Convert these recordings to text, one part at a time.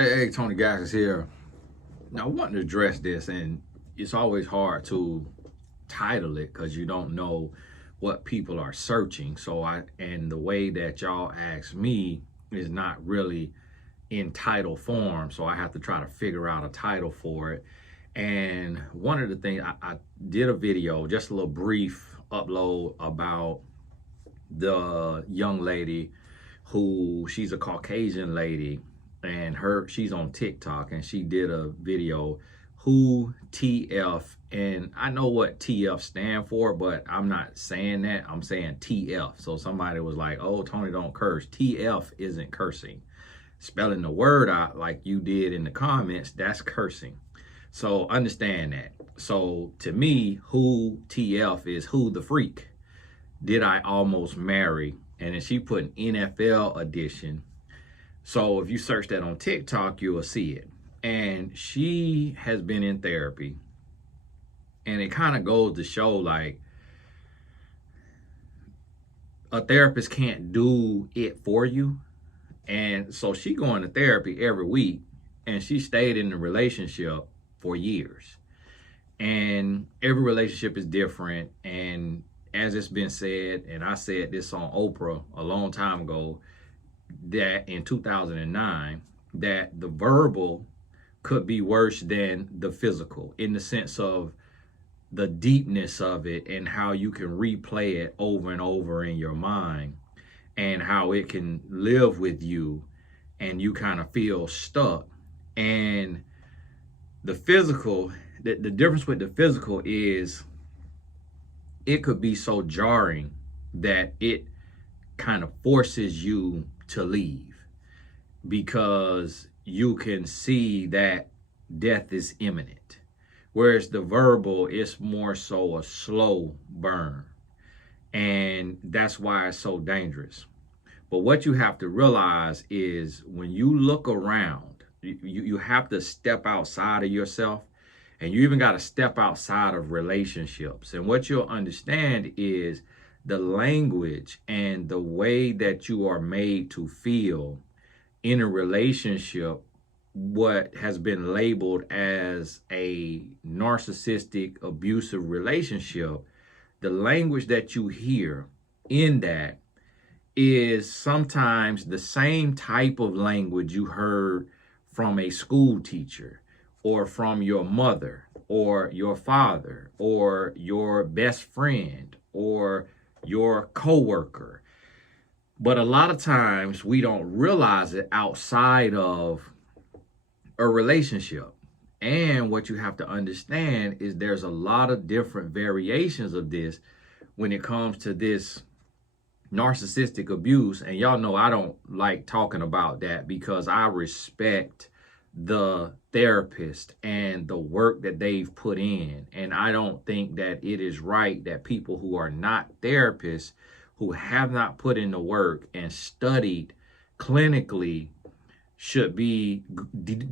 Hey, Tony Gass is here. Now, I want to address this, and it's always hard to title it because you don't know what people are searching. And the way that y'all ask me is not really in title form, so I have to try to figure out a title for it. And one of the things I did a video, just a little brief upload about the young lady who she's a Caucasian lady, and she's on TikTok, and she did a video, who TF, and I know what TF stand for, but I'm not saying that. I'm saying TF. So somebody was like, "Oh, Tony, don't curse." TF isn't cursing. Spelling the word out like you did in the comments, that's cursing. So understand that. So to me, who TF is who the freak did I almost marry? And then she put an NFL edition. So if you search that on TikTok, you will see it. And she has been in therapy. And it kind of goes to show like a therapist can't do it for you. And so she going to therapy every week, and she stayed in the relationship for years. And every relationship is different. And as it's been said, and I said this on Oprah a long time ago, that in 2009, that the verbal could be worse than the physical, in the sense of the deepness of it and how you can replay it over and over in your mind, and how it can live with you and you kind of feel stuck. And the physical, the difference with the physical is it could be so jarring that it kind of forces you to leave, because you can see that death is imminent. Whereas the verbal is more so a slow burn. And that's why it's so dangerous. But what you have to realize is when you look around, you have to step outside of yourself, and you even got to step outside of relationships. And what you'll understand is the language and the way that you are made to feel in a relationship, what has been labeled as a narcissistic, abusive relationship, the language that you hear in that is sometimes the same type of language you heard from a school teacher, or from your mother, or your father, or your best friend, or your coworker. But a lot of times we don't realize it outside of a relationship. And what you have to understand is there's a lot of different variations of this when it comes to this narcissistic abuse. And y'all know I don't like talking about that because I respect the therapist and the work that they've put in. And I don't think that it is right that people who are not therapists, who have not put in the work and studied clinically, should be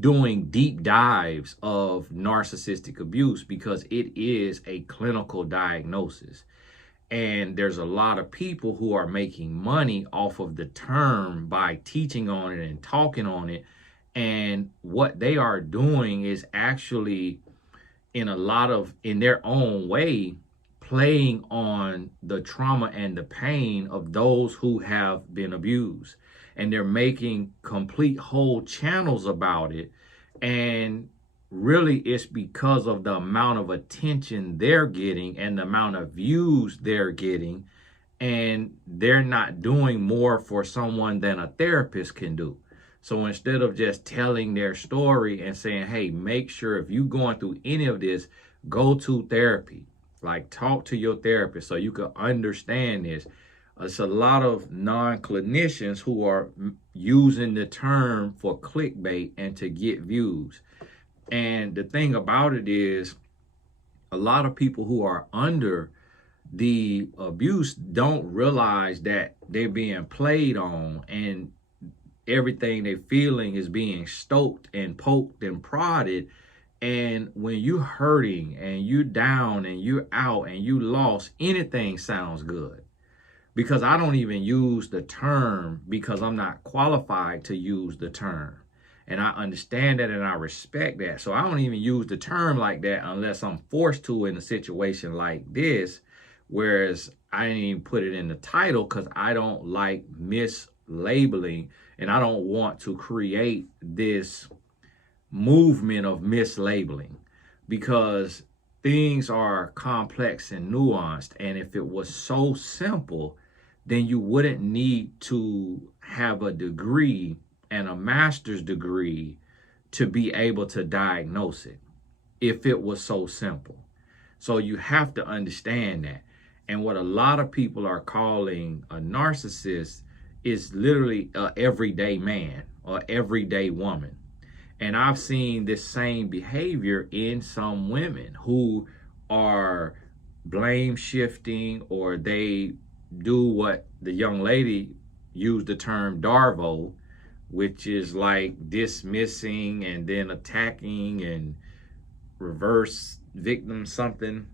doing deep dives of narcissistic abuse, because it is a clinical diagnosis. And there's a lot of people who are making money off of the term by teaching on it and talking on it. And what they are doing is actually, in their own way, playing on the trauma and the pain of those who have been abused. And they're making complete whole channels about it. And really it's because of the amount of attention they're getting and the amount of views they're getting. And they're not doing more for someone than a therapist can do. So instead of just telling their story and saying, hey, make sure if you're going through any of this, go to therapy. Like, talk to your therapist so you can understand this. It's a lot of non-clinicians who are using the term for clickbait and to get views. And the thing about it is, a lot of people who are under the abuse don't realize that they're being played on, and everything they're feeling is being stoked and poked and prodded. And when you're hurting and you're down and you're out and you lost, anything sounds good. Because I don't even use the term because I'm not qualified to use the term. And I understand that and I respect that. So I don't even use the term like that unless I'm forced to in a situation like this. Whereas I didn't even put it in the title because I don't like mislabeling, and I don't want to create this movement of mislabeling, because things are complex and nuanced. And if it was so simple, then you wouldn't need to have a degree and a master's degree to be able to diagnose it, if it was so simple. So you have to understand that. And what a lot of people are calling a narcissist is literally an everyday man or everyday woman. And I've seen this same behavior in some women who are blame shifting, or they do what the young lady used the term Darvo, which is like dismissing and then attacking and reverse victim something.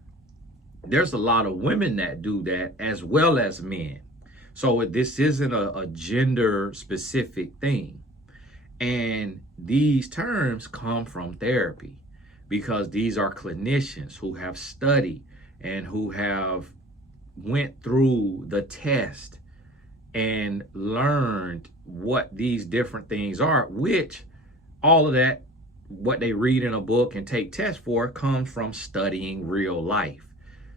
There's a lot of women that do that as well as men. So this isn't a gender specific thing. And these terms come from therapy, because these are clinicians who have studied and who have went through the test and learned what these different things are, which all of that, what they read in a book and take tests for, comes from studying real life.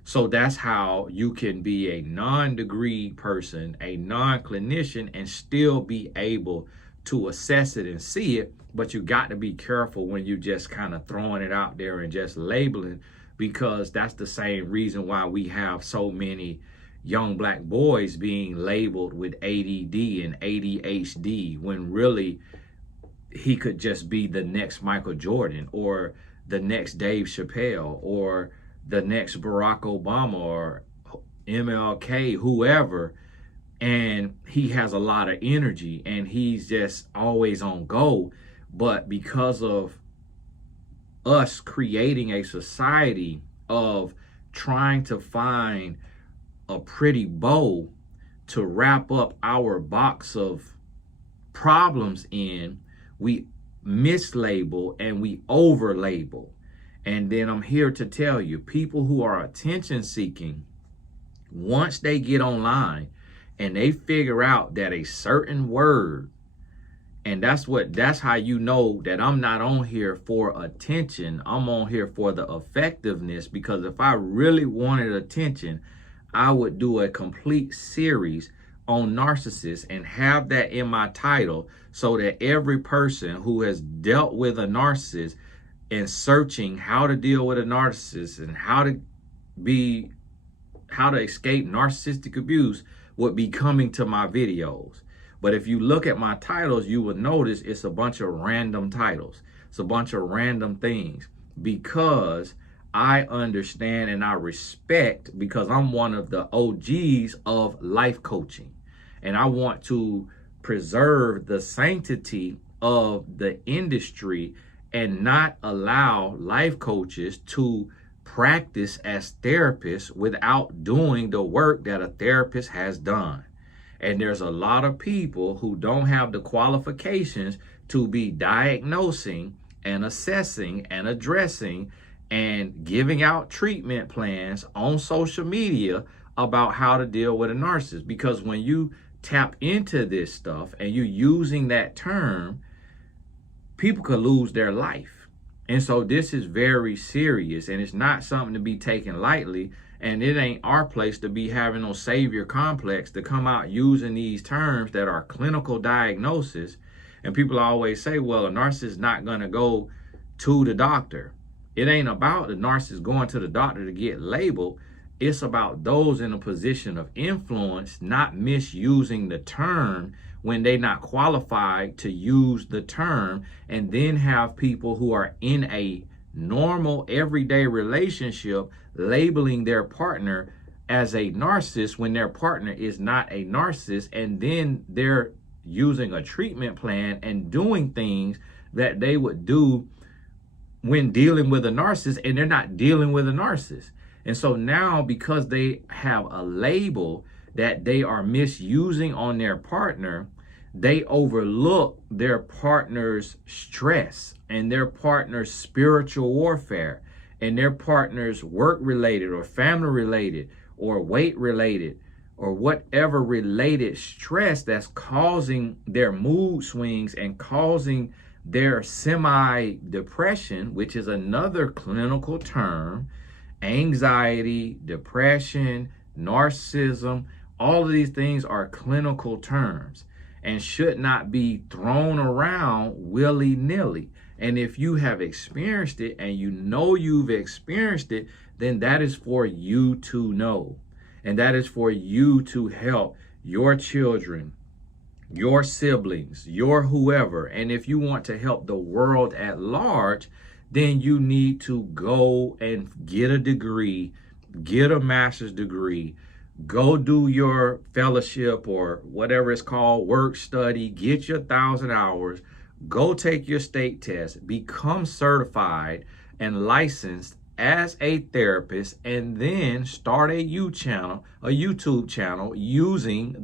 So that's how you can be a non-degree person, a non-clinician, and still be able to assess it and see it. But you got to be careful when you just kind of throwing it out there and just labeling, because that's the same reason why we have so many young black boys being labeled with ADD and ADHD, when really he could just be the next Michael Jordan or the next Dave Chappelle or the next Barack Obama or MLK, whoever. And he has a lot of energy and he's just always on go. But because of us creating a society of trying to find a pretty bow to wrap up our box of problems in, we mislabel and we overlabel. And then I'm here to tell you, people who are attention seeking, once they get online and they figure out that a certain word, and that's how you know that I'm not on here for attention. I'm on here for the effectiveness, because if I really wanted attention, I would do a complete series on narcissists and have that in my title, so that every person who has dealt with a narcissist and searching how to deal with a narcissist and how to escape narcissistic abuse would be coming to my videos. But if you look at my titles, you will notice it's a bunch of random titles. It's a bunch of random things, because I understand and I respect, because I'm one of the OGs of life coaching. And I want to preserve the sanctity of the industry and not allow life coaches to practice as therapists without doing the work that a therapist has done. And there's a lot of people who don't have the qualifications to be diagnosing and assessing and addressing and giving out treatment plans on social media about how to deal with a narcissist. Because when you tap into this stuff and you're using that term, people could lose their life. And so this is very serious, and it's not something to be taken lightly. And it ain't our place to be having no savior complex to come out using these terms that are clinical diagnosis. And people always say, well, a narcissist is not going to go to the doctor. It ain't about the narcissist going to the doctor to get labeled. It's about those in a position of influence not misusing the term when they're not qualified to use the term, and then have people who are in a normal everyday relationship labeling their partner as a narcissist when their partner is not a narcissist, and then they're using a treatment plan and doing things that they would do when dealing with a narcissist, and they're not dealing with a narcissist. And so now, because they have a label that they are misusing on their partner, they overlook their partner's stress and their partner's spiritual warfare and their partner's work related or family related or weight related or whatever related stress that's causing their mood swings and causing their semi-depression, which is another clinical term, anxiety, depression, narcissism. All of these things are clinical terms and should not be thrown around willy-nilly. And if you have experienced it and you know you've experienced it, then that is for you to know. And that is for you to help your children, your siblings, your whoever. And if you want to help the world at large, then you need to go and get a degree, get a master's degree, go do your fellowship or whatever it's called, work study, get your 1,000 hours, go take your state test, become certified and licensed as a therapist, and then start a YouTube channel using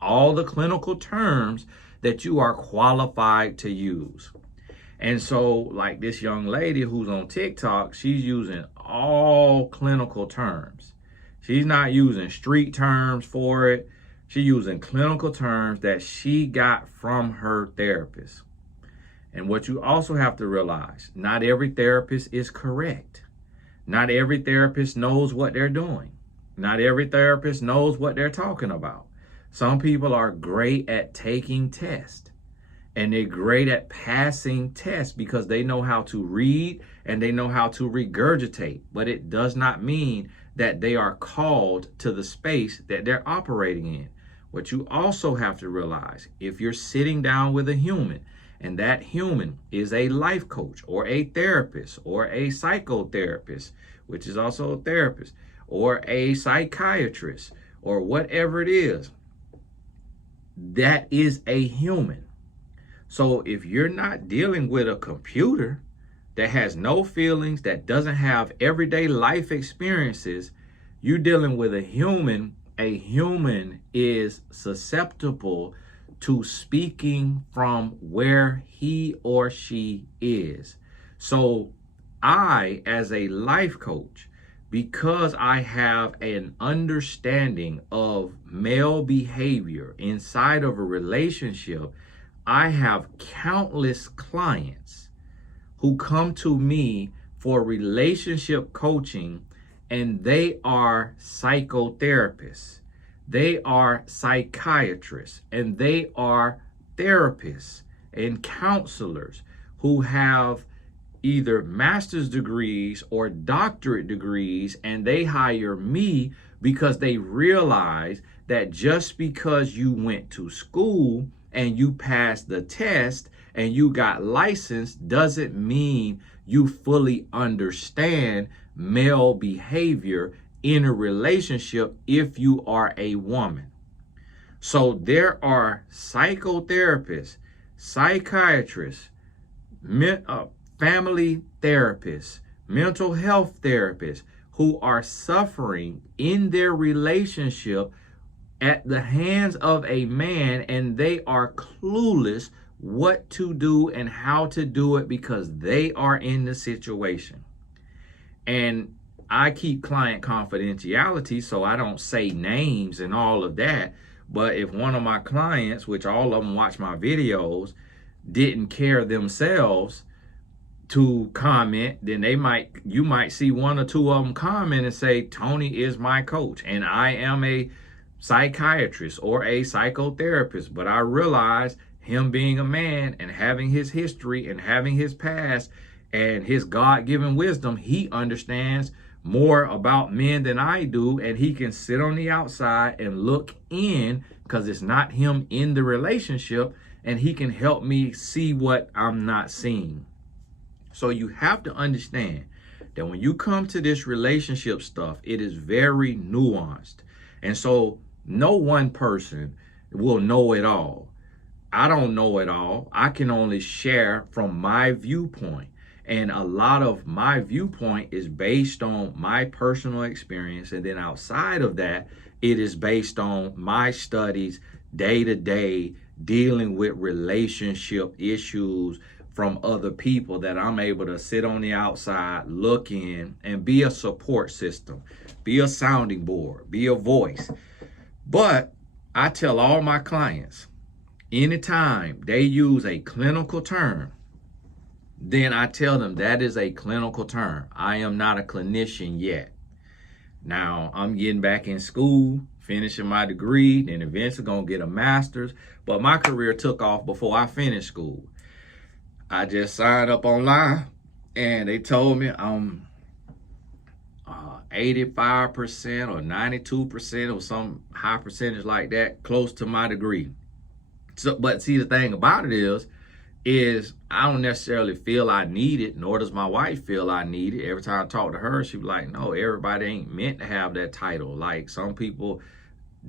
all the clinical terms that you are qualified to use. And so, like this young lady who's on TikTok, she's using all clinical terms. She's not using street terms for it. She's using clinical terms that she got from her therapist. And what you also have to realize, not every therapist is correct. Not every therapist knows what they're doing. Not every therapist knows what they're talking about. Some people are great at taking tests, and they're great at passing tests because they know how to read and they know how to regurgitate. But it does not mean that they are called to the space that they're operating in. What you also have to realize, if you're sitting down with a human, and that human is a life coach or a therapist or a psychotherapist, which is also a therapist, or a psychiatrist or whatever it is, that is a human. So if you're not dealing with a computer that has no feelings, that doesn't have everyday life experiences, you're dealing with a human. A human is susceptible to speaking from where he or she is. So I, as a life coach, because I have an understanding of male behavior inside of a relationship, I have countless clients who come to me for relationship coaching, and they are psychotherapists. They are psychiatrists, and they are therapists and counselors who have either master's degrees or doctorate degrees, and they hire me because they realize that just because you went to school and you passed the test and you got licensed doesn't mean you fully understand male behavior in a relationship if you are a woman. So there are psychotherapists, psychiatrists, family therapists, mental health therapists who are suffering in their relationship at the hands of a man, and they are clueless what to do and how to do it because they are in the situation. And I keep client confidentiality, so I don't say names and all of that. But if one of my clients, which all of them watch my videos, didn't care themselves to comment, then you might see one or two of them comment and say, Tony is my coach and I am a psychiatrist or a psychotherapist. But I realize him being a man and having his history and having his past and his God-given wisdom, he understands more about men than I do, and he can sit on the outside and look in because it's not him in the relationship, and he can help me see what I'm not seeing. So you have to understand that when you come to this relationship stuff, it is very nuanced. And so no one person will know it all. I don't know it all. I can only share from my viewpoint. And a lot of my viewpoint is based on my personal experience. And then outside of that, it is based on my studies day to day, dealing with relationship issues from other people, that I'm able to sit on the outside, look in, and be a support system, be a sounding board, be a voice. But I tell all my clients, anytime they use a clinical term, then I tell them that is a clinical term. I am not a clinician yet. Now, I'm getting back in school, finishing my degree, then eventually gonna get a master's. But my career took off before I finished school. I just signed up online, and they told me I'm 85% or 92% or some high percentage like that, close to my degree. So, but see, the thing about it is I don't necessarily feel I need it, nor does my wife feel I need it. Every time I talk to her, she be like, no, everybody ain't meant to have that title. Like, some people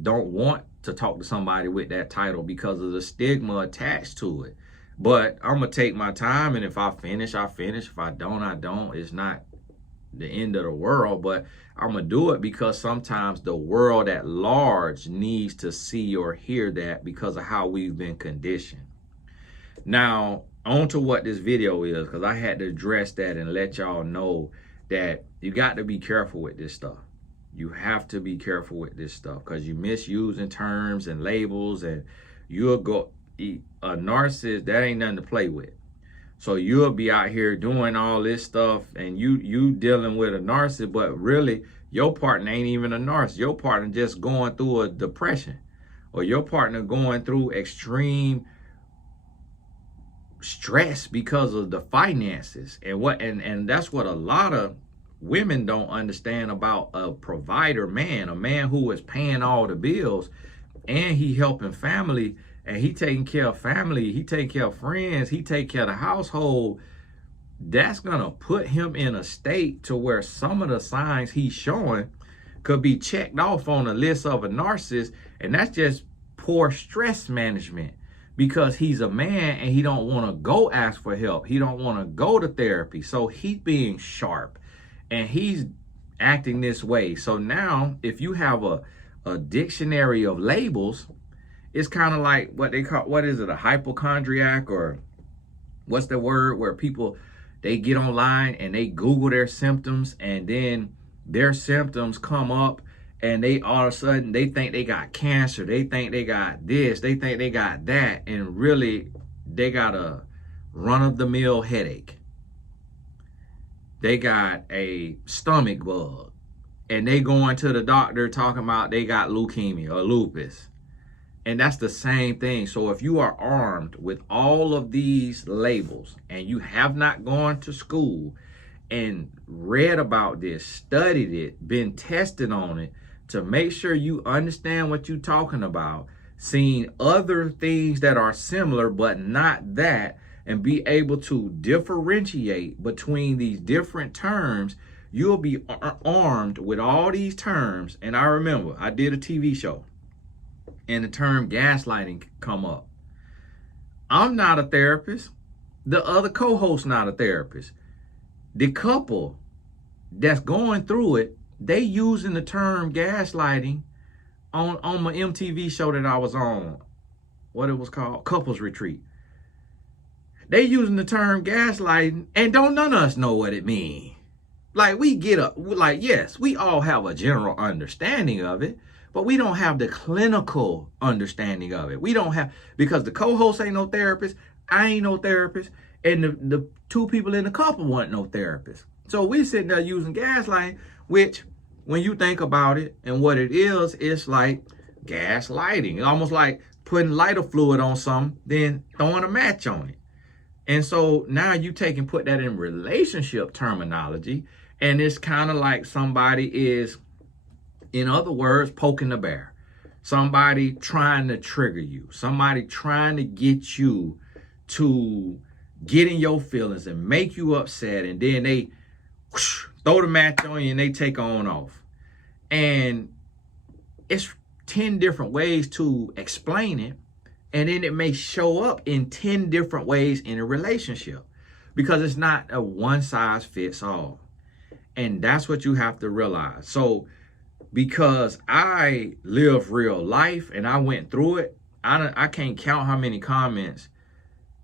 don't want to talk to somebody with that title because of the stigma attached to it. But I'm going to take my time, and if I finish, I finish. If I don't, I don't. It's not the end of the world, but I'm going to do it because sometimes the world at large needs to see or hear that because of how we've been conditioned. Now, on to what this video is, because I had to address that and let y'all know that you got to be careful with this stuff. You have to be careful with this stuff, because you misusing terms and labels, and you'll go, a narcissist, that ain't nothing to play with. So you'll be out here doing all this stuff, and you dealing with a narcissist, but really your partner ain't even a narcissist. Your partner just going through a depression, or your partner going through extreme stress because of the finances. And that's what a lot of women don't understand about a provider man, a man who is paying all the bills, and he helping family, and he taking care of family, he taking care of friends, he take care of the household. That's gonna put him in a state to where some of the signs he's showing could be checked off on a list of a narcissist, and that's just poor stress management, because he's a man and he don't want to go ask for help. He don't want to go to therapy. So he's being sharp and he's acting this way. So now if you have a dictionary of labels, it's kind of like what they call, what is it, a hypochondriac, or what's the word where people, they get online and they Google their symptoms, and then their symptoms come up, and they all of a sudden, they think they got cancer. They think they got this. They think they got that. And really, they got a run-of-the-mill headache. They got a stomach bug. And they going to the doctor talking about they got leukemia or lupus. And that's the same thing. So if you are armed with all of these labels, and you have not gone to school and read about this, studied it, been tested on it, to make sure you understand what you're talking about, seeing other things that are similar but not that, and be able to differentiate between these different terms, you'll be armed with all these terms. And I remember I did a TV show, and the term gaslighting come up. I'm not a therapist. The other co-host not a therapist. The couple that's going through it, they using the term gaslighting on my MTV show that I was on, what it was called, Couples Retreat. They using the term gaslighting, and don't none of us know what it means. Like, we get up, like, yes, we all have a general understanding of it, but we don't have the clinical understanding of it. We don't have, because the co-host ain't no therapist, I ain't no therapist, and the two people in the couple weren't no therapist. So we sitting there using gaslighting, which when you think about it and what it is, it's like gaslighting. It's almost like putting lighter fluid on something, then throwing a match on it. And so now you take and put that in relationship terminology, and it's kind of like somebody is, in other words, poking the bear. Somebody trying to trigger you. Somebody trying to get you to get in your feelings and make you upset, and then they whoosh, throw the match on you and they take on off. And it's 10 different ways to explain it. And then it may show up in 10 different ways in a relationship, because it's not a one size fits all. And that's what you have to realize. So because I live real life and I went through it, I can't count how many comments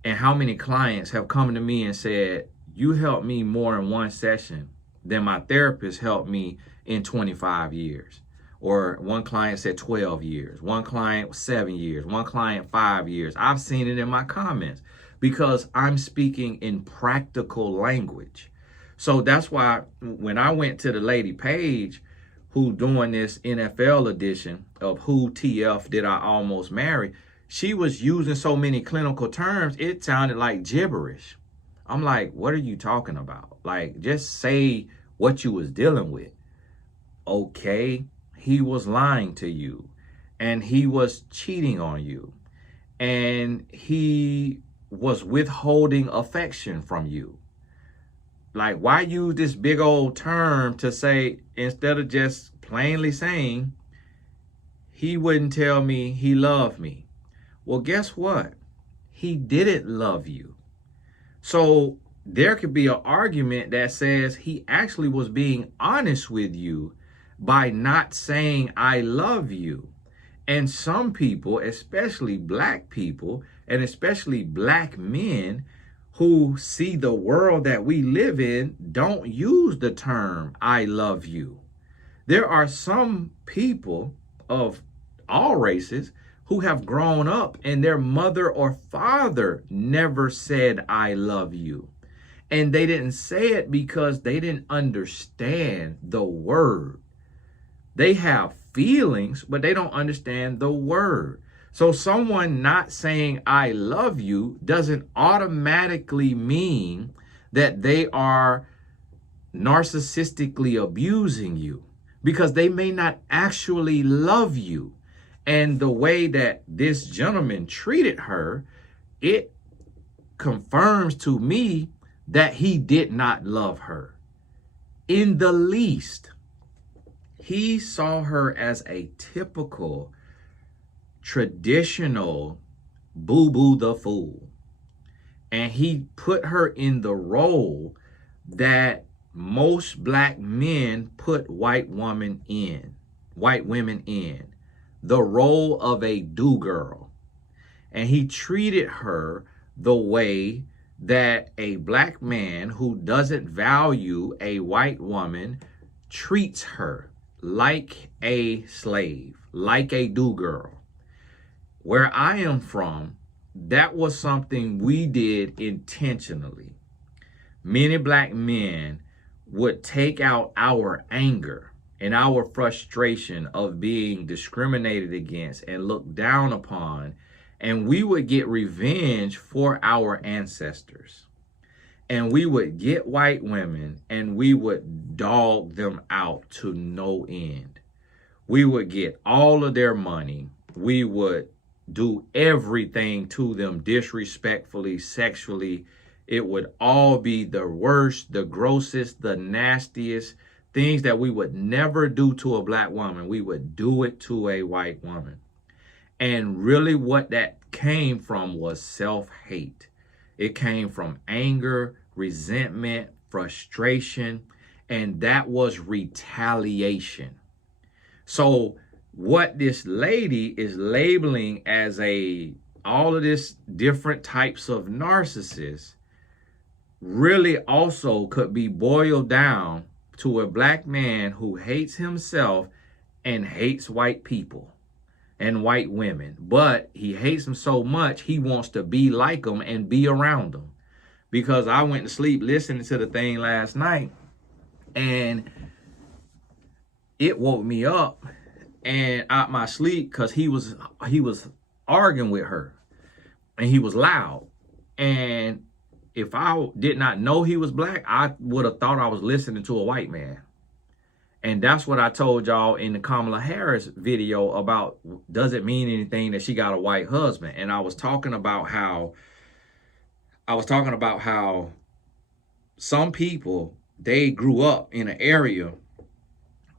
and how many clients have come to me and said, you helped me more in one session than my therapist helped me in 25 years. Or one client said 12 years. One client 7 years. One client 5 years. I've seen it in my comments because I'm speaking in practical language. So that's why when I went to the lady page who doing this NFL edition of Who TF Did I Almost Marry, she was using so many clinical terms, it sounded like gibberish. I'm like, what are you talking about? Like, just say what you was dealing with. Okay, he was lying to you and he was cheating on you and he was withholding affection from you. Like, why use this big old term to say, instead of just plainly saying, he wouldn't tell me he loved me. Well, guess what? He didn't love you. So there could be an argument that says he actually was being honest with you by not saying, I love you. And some people, especially black people, and especially black men who see the world that we live in, don't use the term, I love you. There are some people of all races who have grown up and their mother or father never said, I love you. And they didn't say it because they didn't understand the word. They have feelings, but they don't understand the word. So someone not saying I love you doesn't automatically mean that they are narcissistically abusing you, because they may not actually love you. And the way that this gentleman treated her, it confirms to me that he did not love her in the least. He saw her as a typical, traditional boo-boo the fool. And he put her in the role that most black men put white women in, the role of a do-girl. And he treated her the way that a black man who doesn't value a white woman treats her, like a slave, like a do-girl. Where I am from, that was something we did intentionally. Many black men would take out our anger and our frustration of being discriminated against and looked down upon, and we would get revenge for our ancestors. And we would get white women and we would dog them out to no end. We would get all of their money. We would do everything to them disrespectfully, sexually. It would all be the worst, the grossest, the nastiest things that we would never do to a black woman. We would do it to a white woman. And really what that came from was self-hate. It came from anger, resentment, frustration, and that was retaliation. So what this lady is labeling as all of this different types of narcissists really also could be boiled down to a black man who hates himself and hates white people and white women. But he hates them so much, he wants to be like them and be around them. Because I went to sleep listening to the thing last night and it woke me up and out my sleep because he was arguing with her and he was loud. And if I did not know he was black, I would have thought I was listening to a white man. And that's what I told y'all in the Kamala Harris video about, does it mean anything that she got a white husband? And I was talking about how some people, they grew up in an area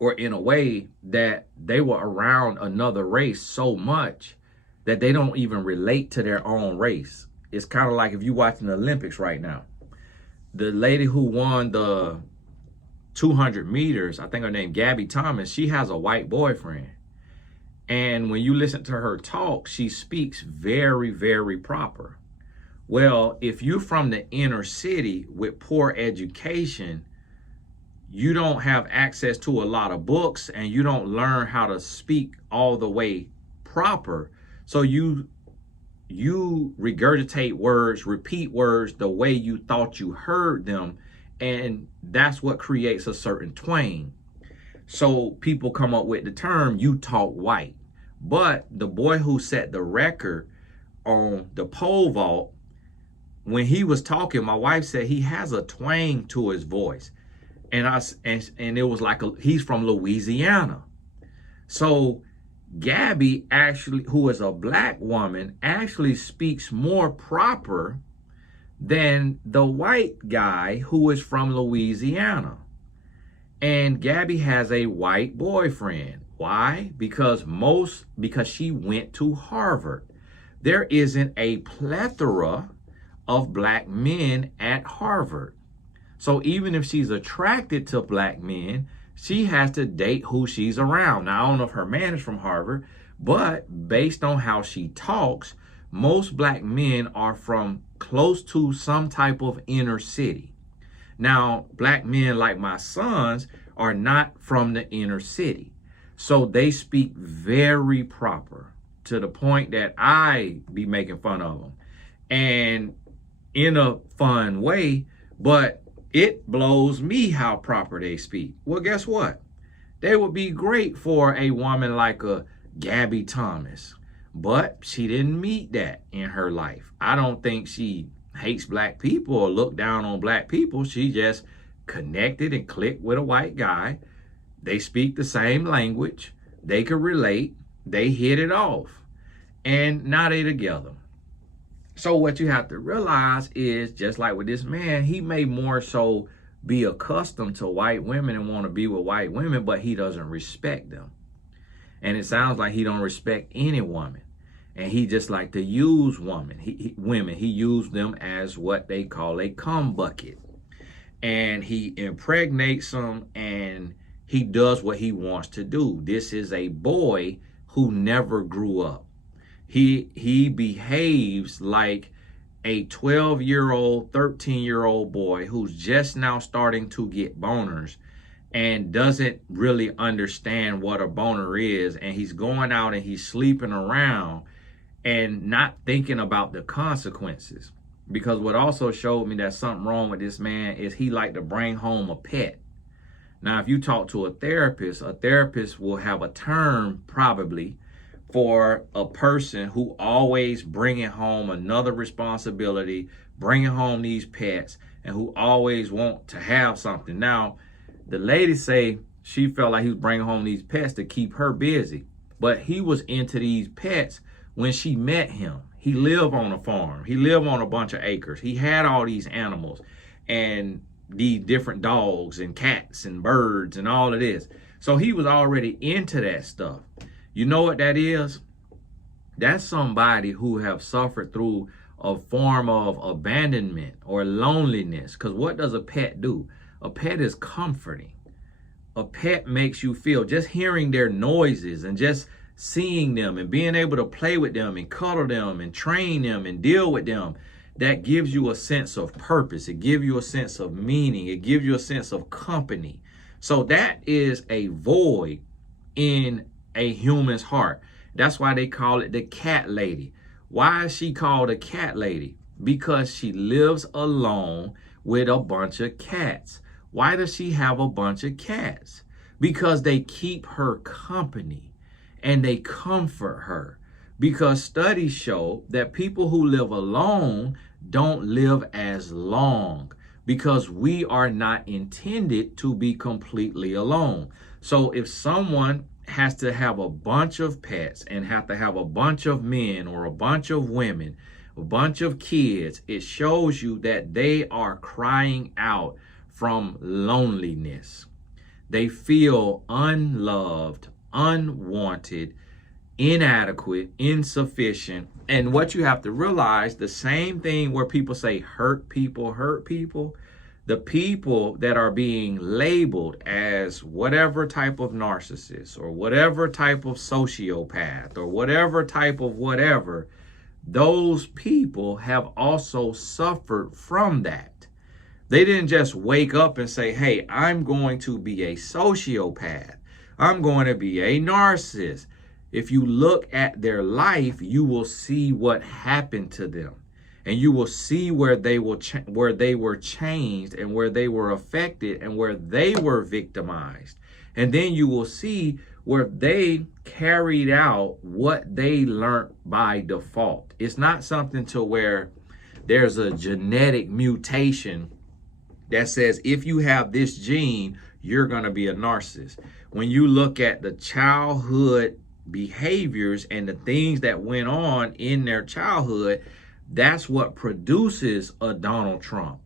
or in a way that they were around another race so much that they don't even relate to their own race. It's kind of like if you're watching the Olympics right now. The lady who won the 200 meters, I think her name Gabby Thomas, she has a white boyfriend. And when you listen to her talk, she speaks very, very proper. Well, if you're from the inner city with poor education, you don't have access to a lot of books and you don't learn how to speak all the way proper. So you regurgitate words, repeat words the way you thought you heard them, and that's what creates a certain twang. So people come up with the term, you talk white. But the boy who set the record on the pole vault, when he was talking, my wife said he has a twang to his voice. And it was like he's from Louisiana. So Gabby actually, who is a black woman, actually speaks more proper than the white guy who is from Louisiana. And Gabby has a white boyfriend. Why? Because she went to Harvard. There isn't a plethora of black men at Harvard. So even if she's attracted to black men, she has to date who she's around. Now, I don't know if her man is from Harvard, but based on how she talks, most black men are from close to some type of inner city. Now, black men like my sons are not from the inner city. So they speak very proper to the point that I be making fun of them. And in a fun way, but it blows me how proper they speak. Well, guess what? They would be great for a woman like a Gabby Thomas, but she didn't meet that in her life. I don't think she hates black people or look down on black people. She just connected and clicked with a white guy. They speak the same language. They could relate. They hit it off. And now they together. So what you have to realize is, just like with this man, he may more so be accustomed to white women and want to be with white women, but he doesn't respect them. And it sounds like he don't respect any woman. And he just like to use women. He used them as what they call a cum bucket. And he impregnates them and he does what he wants to do. This is a boy who never grew up. He behaves like a 12-year-old, 13-year-old boy who's just now starting to get boners and doesn't really understand what a boner is. And he's going out and he's sleeping around and not thinking about the consequences. Because what also showed me that something wrong with this man is he liked to bring home a pet. Now, if you talk to a therapist will have a term probably for a person who always bringing home another responsibility, bringing home these pets, and who always want to have something. Now, the lady say she felt like he was bringing home these pets to keep her busy, but he was into these pets when she met him. He lived on a farm. He lived on a bunch of acres. He had all these animals and these different dogs and cats and birds and all of this. So he was already into that stuff. You know what that is? That's somebody who have suffered through a form of abandonment or loneliness. Because what does a pet do? A pet is comforting. A pet makes you feel, just hearing their noises and just seeing them and being able to play with them and cuddle them and train them and deal with them, that gives you a sense of purpose. It gives you a sense of meaning. It gives you a sense of company. So that is a void in a human's heart. That's why they call it the cat lady. Why is she called a cat lady? Because she lives alone with a bunch of cats. Why does she have a bunch of cats? Because they keep her company and they comfort her. Because studies show that people who live alone don't live as long, because we are not intended to be completely alone. So if someone has to have a bunch of pets and have to have a bunch of men or a bunch of women, a bunch of kids, it shows you that they are crying out from loneliness. They feel unloved, unwanted, inadequate, insufficient. And what you have to realize, the same thing where people say hurt people, the people that are being labeled as whatever type of narcissist or whatever type of sociopath or whatever type of whatever, those people have also suffered from that. They didn't just wake up and say, hey, I'm going to be a sociopath. I'm going to be a narcissist. If you look at their life, you will see what happened to them. And you will see where they were changed and where they were affected and where they were victimized. And then you will see where they carried out what they learned by default. It's not something to where there's a genetic mutation that says if you have this gene, you're going to be a narcissist. When you look at the childhood behaviors and the things that went on in their childhood, that's what produces a Donald Trump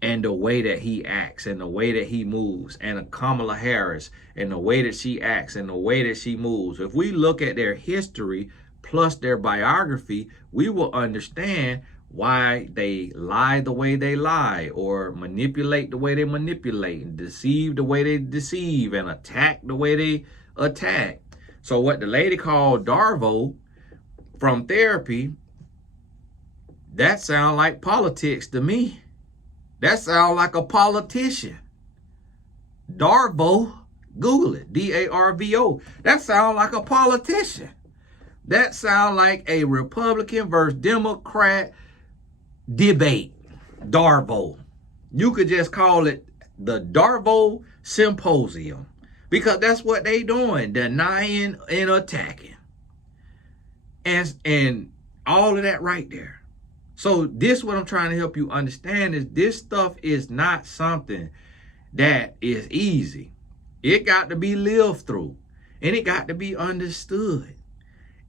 and the way that he acts and the way that he moves, and a Kamala Harris and the way that she acts and the way that she moves. If we look at their history plus their biography, we will understand why they lie the way they lie, or manipulate the way they manipulate, and deceive the way they deceive, and attack the way they attack. So what the lady called Darvo from therapy, that sounds like politics to me. That sounds like a politician. Darvo, Google it, D-A-R-V-O. That sounds like a politician. That sounds like a Republican versus Democrat debate. Darvo. You could just call it the Darvo Symposium, because that's what they doing, denying and attacking. And all of that right there. So this, what I'm trying to help you understand, is this stuff is not something that is easy. It got to be lived through, and it got to be understood.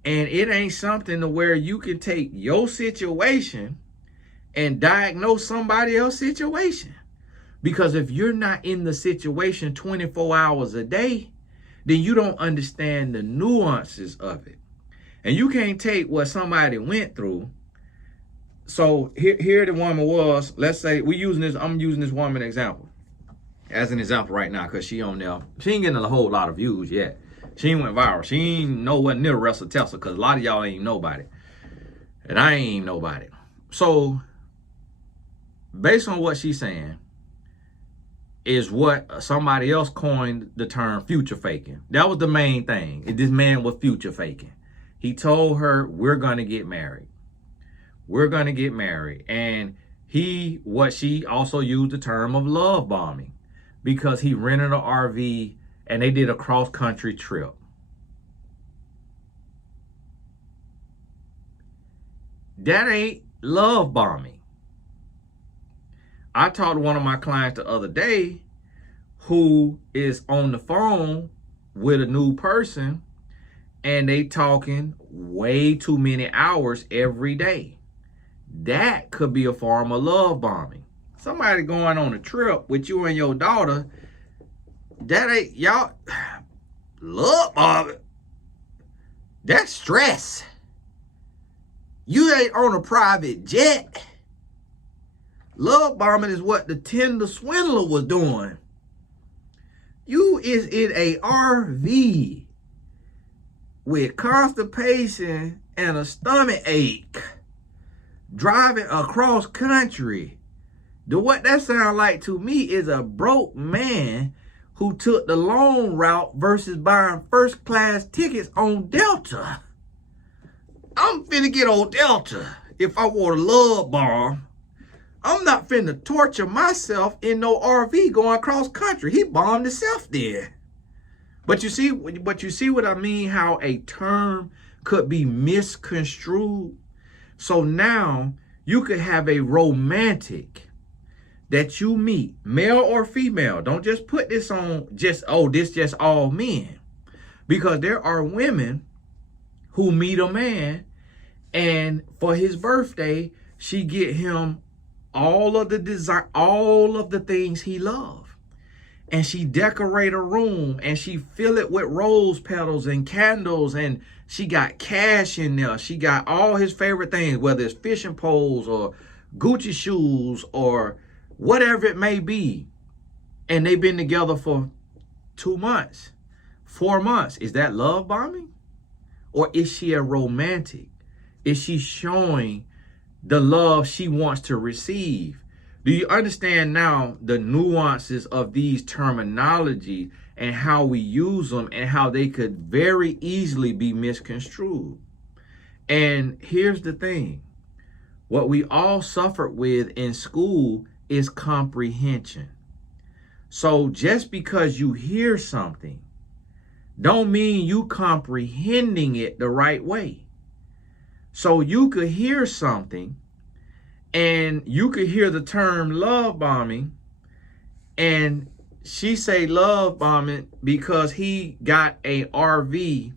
And it ain't something to where you can take your situation and diagnose somebody else's situation. Because if you're not in the situation 24 hours a day, then you don't understand the nuances of it. And you can't take what somebody went through. So here the woman was, let's say I'm using this woman example as an example right now, because she on there. She ain't getting a whole lot of views yet. She ain't went viral. She ain't nowhere near Russell Tesla, because a lot of y'all ain't nobody. And I ain't nobody. So based on what she's saying is what somebody else coined the term future faking. That was the main thing. This man was future faking. He told her, we're going to get married. We're going to get married. And she also used the term of love bombing, because he rented an RV and they did a cross-country trip. That ain't love bombing. I talked to one of my clients the other day who is on the phone with a new person, and they talking way too many hours every day. That could be a form of love bombing. Somebody going on a trip with you and your daughter, that ain't, y'all, love bombing. That's stress. You ain't on a private jet. Love bombing is what the Tinder swindler was doing. You is in a RV with constipation and a stomach ache, driving across country. What that sounds like to me is a broke man who took the long route versus buying first class tickets on Delta. I'm finna get on Delta if I want a love bomb. I'm not finna torture myself in no RV going cross country. He bombed himself there. But you see what I mean, how a term could be misconstrued. So now you could have a romantic that you meet, male or female. Don't just put this on this just all men. Because there are women who meet a man, and for his birthday, she get him all of the things he loves. And she decorate a room, and she fill it with rose petals and candles, and she got cash in there. She got all his favorite things, whether it's fishing poles or Gucci shoes or whatever it may be, and they've been together for 2 months, 4 months. Is that love bombing? Or is she a romantic? Is she showing the love she wants to receive? Do you understand now the nuances of these terminology and how we use them and how they could very easily be misconstrued? And here's the thing. What we all suffered with in school is comprehension. So just because you hear something don't mean you comprehending it the right way. So you could hear something and you could hear the term love bombing, and she say love bombing because he got a RV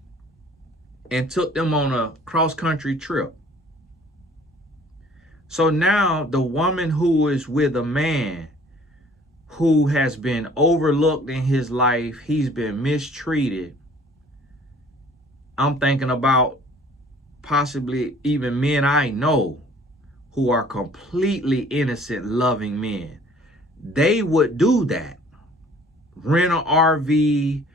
and took them on a cross-country trip. So now the woman who is with a man who has been overlooked in his life, he's been mistreated. I'm thinking about possibly even men I know who are completely innocent, loving men. They would do that. Rent an RV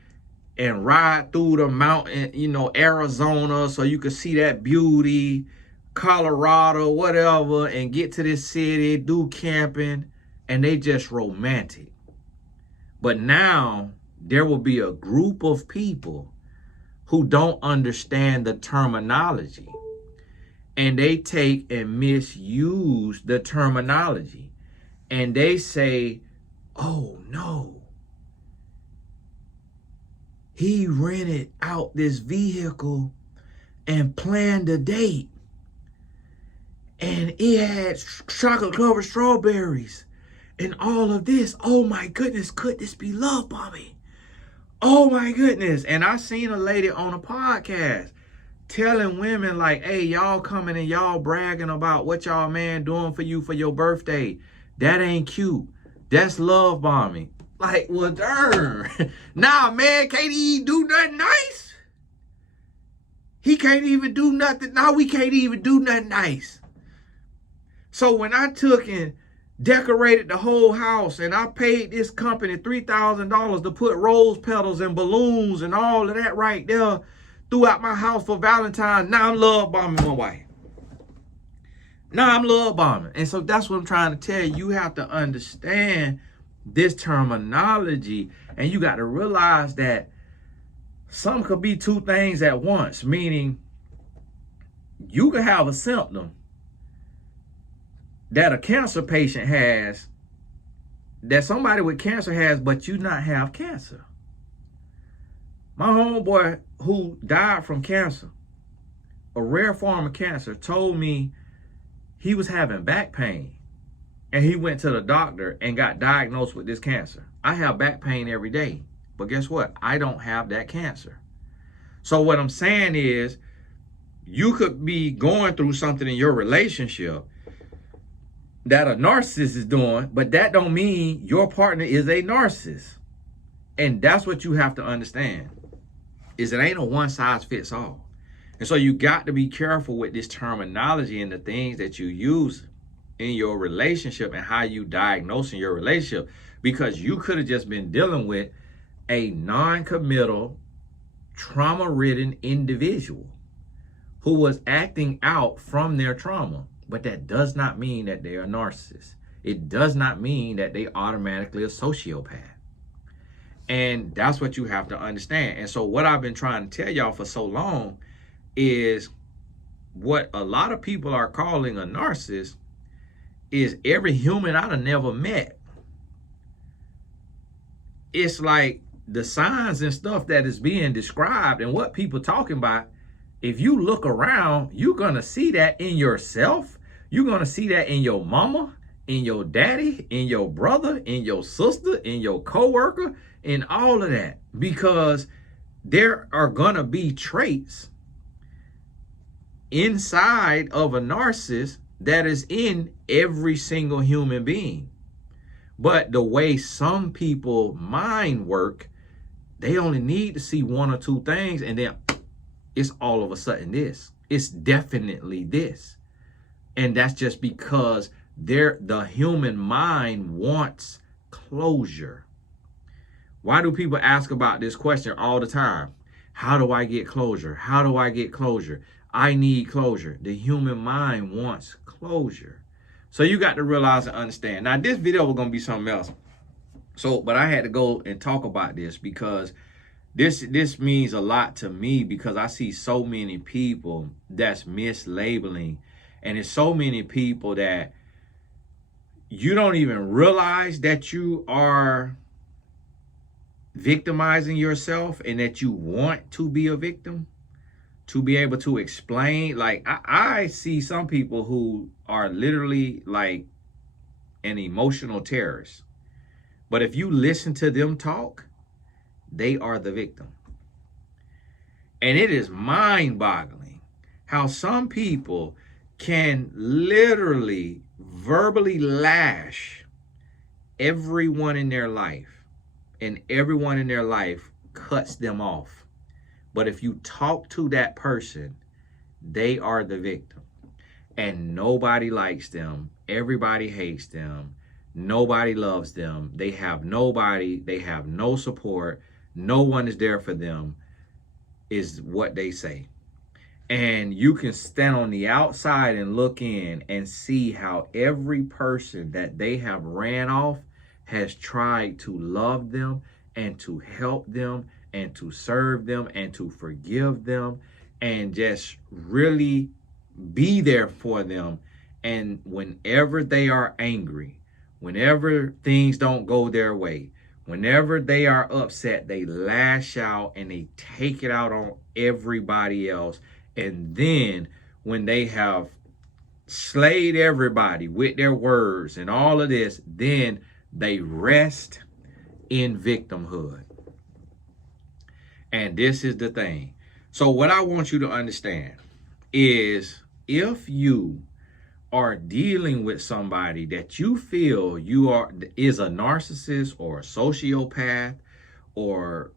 and ride through the mountain, Arizona, so you could see that beauty, Colorado, whatever, and get to this city, do camping, and they just romantic. But now there will be a group of people who don't understand the terminology, and they take and misuse the terminology, and they say, oh no, he rented out this vehicle and planned a date, and it had chocolate covered strawberries and all of this. Oh my goodness, could this be love bombing? Oh my goodness. And I seen a lady on a podcast telling women like, hey, y'all coming and y'all bragging about what y'all man doing for you for your birthday. That ain't cute. That's love bombing. Like, well, darn. Nah, man, can't he even do nothing nice? He can't even do nothing. Now we can't even do nothing nice. So when I took and decorated the whole house and I paid this company $3,000 to put rose petals and balloons and all of that right there throughout my house for Valentine's, now I'm love bombing my wife. Now I'm love bombing. And so that's what I'm trying to tell you. You have to understand this terminology, and you got to realize that some could be two things at once, meaning you could have a symptom that a cancer patient has, that somebody with cancer has, but you not have cancer. My homeboy who died from cancer, a rare form of cancer, told me he was having back pain, and he went to the doctor and got diagnosed with this cancer. I have back pain every day, but guess what? I don't have that cancer. So what I'm saying is, you could be going through something in your relationship that a narcissist is doing, but that don't mean your partner is a narcissist. And that's what you have to understand, is it ain't a one size fits all. And so you got to be careful with this terminology and the things that you use in your relationship and how you diagnose in your relationship, because you could have just been dealing with a non-committal, trauma-ridden individual who was acting out from their trauma. But that does not mean that they are narcissists. It does not mean that they automatically a sociopath. And that's what you have to understand. And so what I've been trying to tell y'all for so long is what a lot of people are calling a narcissist is every human I'd have never met. It's like the signs and stuff that is being described and what people talking about. If you look around, you're going to see that in yourself. You're going to see that in your mama, in your daddy, in your brother, in your sister, in your coworker, in all of that. Because there are going to be traits inside of a narcissist that is in every single human being. But the way some people mind work, they only need to see one or two things, and then it's all of a sudden this. It's definitely this. And that's just because The human mind wants closure. Why do people ask about this question all the time? How do I get closure? How do I get closure? I need closure. The human mind wants closure. So you got to realize and understand. Now, this video was going to be something else. But I had to go and talk about this because this means a lot to me, because I see so many people that's mislabeling, and there's so many people that you don't even realize that you are victimizing yourself and that you want to be a victim, to be able to explain. Like I see some people who are literally like an emotional terrorist, but if you listen to them talk, they are the victim. And it is mind-boggling how some people can literally verbally lash everyone in their life, and everyone in their life cuts them off. But if you talk to that person, they are the victim. And nobody likes them. Everybody hates them. Nobody loves them. They have nobody. They have no support. No one is there for them, is what they say. And you can stand on the outside and look in and see how every person that they have ran off has tried to love them and to help them and to serve them and to forgive them and just really be there for them. And whenever they are angry, whenever things don't go their way, whenever they are upset, they lash out and they take it out on everybody else. And then when they have slayed everybody with their words and all of this, then they rest in victimhood. And this is the thing. So what I want you to understand is, if you are dealing with somebody that you feel is a narcissist or a sociopath or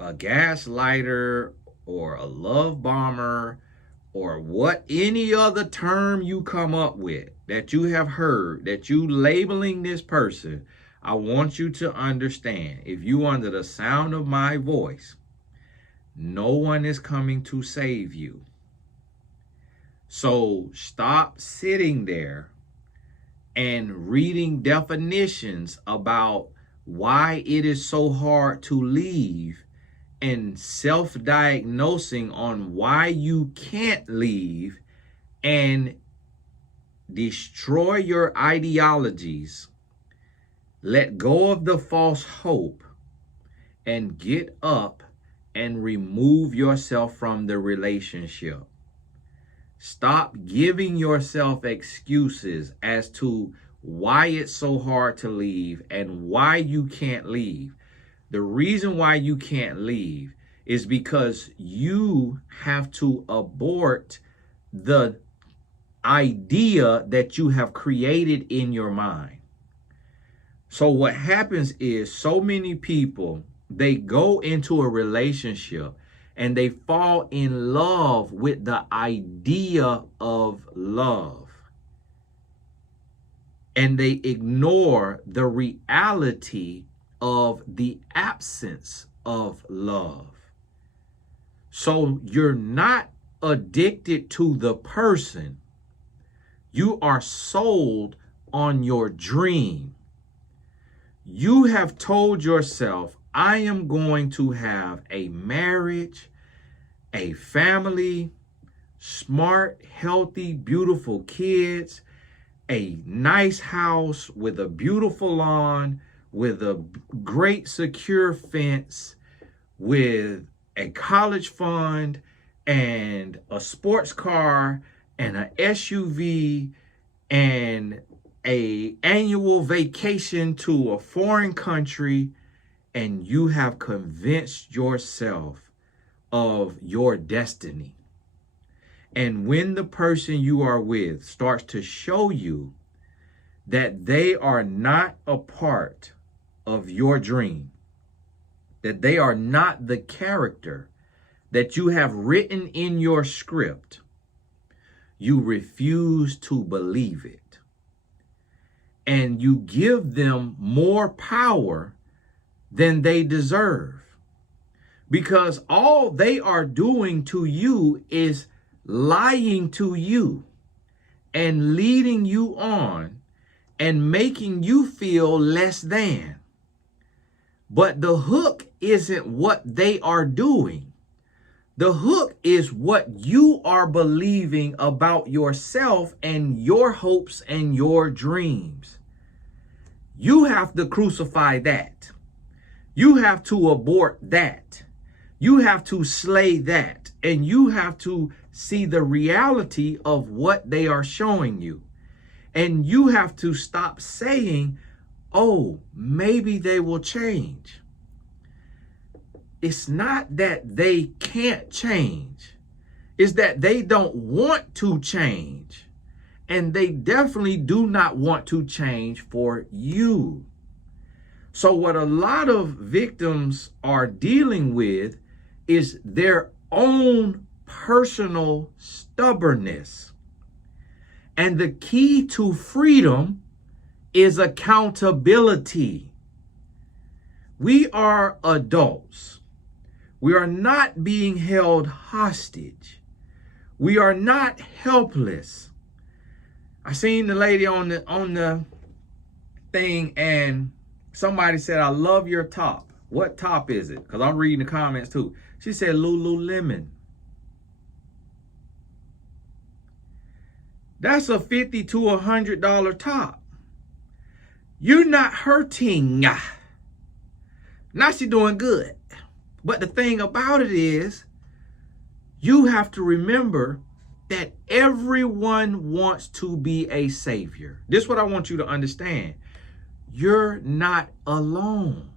a gaslighter or a love bomber or any other term you come up with that you have heard, that you labeling this person, I want you to understand, if you under the sound of my voice, no one is coming to save you. So stop sitting there and reading definitions about why it is so hard to leave and self-diagnosing on why you can't leave, and destroy your ideologies. Let go of the false hope and get up and remove yourself from the relationship. Stop giving yourself excuses as to why it's so hard to leave and why you can't leave. The reason why you can't leave is because you have to abort the idea that you have created in your mind. So what happens is, so many people, they go into a relationship and they fall in love with the idea of love. And they ignore the reality of the absence of love. So you're not addicted to the person. You are sold on your dream. You have told yourself, I am going to have a marriage, a family, smart, healthy, beautiful kids, a nice house with a beautiful lawn, with a great secure fence, with a college fund and a sports car and an SUV and an annual vacation to a foreign country, and you have convinced yourself of your destiny. And when the person you are with starts to show you that they are not a part of your dream, that they are not the character that you have written in your script, you refuse to believe it. and you give them more power than they deserve. Because all they are doing to you is lying to you and leading you on and making you feel less than. But the hook isn't what they are doing. The hook is what you are believing about yourself and your hopes and your dreams. You have to crucify that. You have to abort that. You have to slay that. And you have to see the reality of what they are showing you. And you have to stop saying, oh, maybe they will change. It's not that they can't change. It's that they don't want to change. And they definitely do not want to change for you. So what a lot of victims are dealing with is their own personal stubbornness. And the key to freedom is accountability. We are adults. We are not being held hostage. We are not helpless. I seen the lady on the thing, and somebody said, I love your top. What top is it? Because I'm reading the comments too. She said Lululemon. That's a $50 to $100 top. You're not hurting. Now she's doing good. But the thing about it is, you have to remember that everyone wants to be a savior. This is what I want you to understand. You're not alone.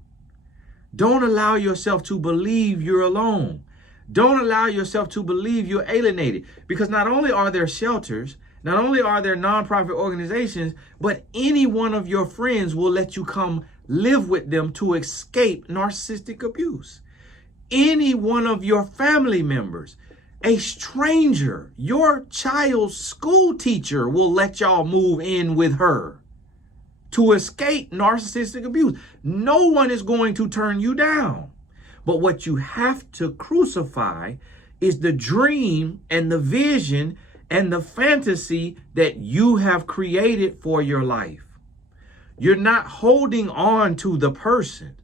Don't allow yourself to believe you're alone. Don't allow yourself to believe you're alienated. Because not only are there shelters, not only are there nonprofit organizations, but any one of your friends will let you come live with them to escape narcissistic abuse. Any one of your family members, a stranger, your child's school teacher will let y'all move in with her to escape narcissistic abuse. No one is going to turn you down. But what you have to crucify is the dream and the vision and the fantasy that you have created for your life. You're not holding on to the person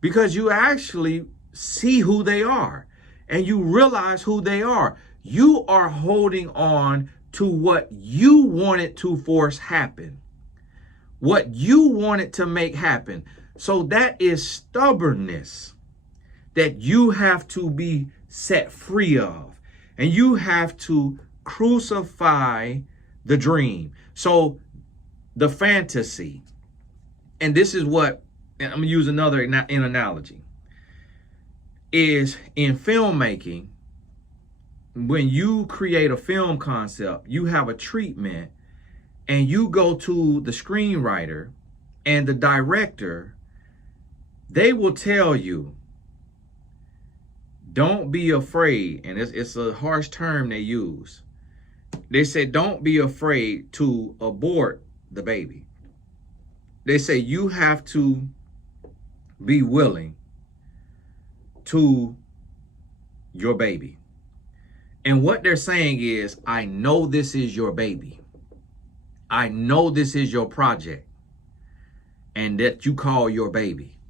because you actually see who they are and you realize who they are. You are holding on to what you wanted to force happen, what you wanted to make happen. So that is stubbornness that you have to be set free of, and you have to crucify the dream. So the fantasy, and this is what, I'm gonna use another analogy, is in filmmaking, when you create a film concept, you have a treatment, and you go to the screenwriter and the director, they will tell you, don't be afraid, and it's a harsh term they use. They said, don't be afraid to abort the baby. They say you have to be willing to your baby. And what they're saying is, I know this is your baby. I know this is your project and that you call your baby,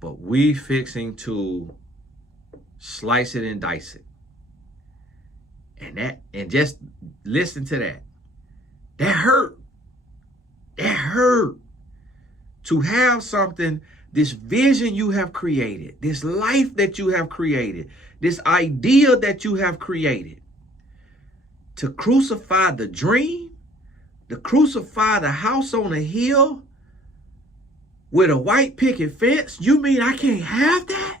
but we fixing to slice it and dice it. And just listen to that. That hurt. That hurt. To have something, this vision you have created, this life that you have created, this idea that you have created, to crucify the dream, to crucify the house on a hill with a white picket fence. You mean I can't have that?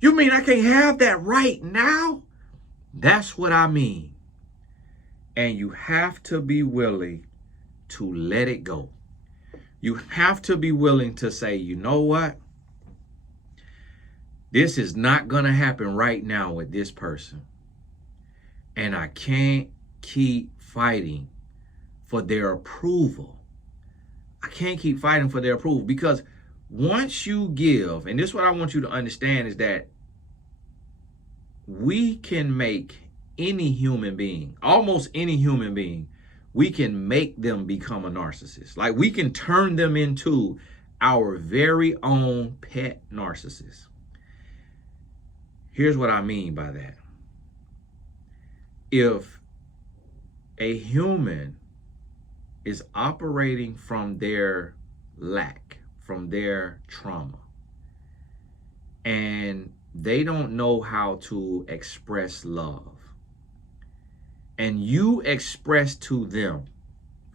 You mean I can't have that right now? That's what I mean. And you have to be willing to let it go. You have to be willing to say, you know what? This is not going to happen right now with this person. And I can't keep fighting for their approval. I can't keep fighting for their approval, because once you give, and this is what I want you to understand, is that we can make any human being, almost any human being, we can make them become a narcissist. Like, we can turn them into our very own pet narcissist. Here's what I mean by that. If a human is operating from their lack, from their trauma, and they don't know how to express love, and you express to them,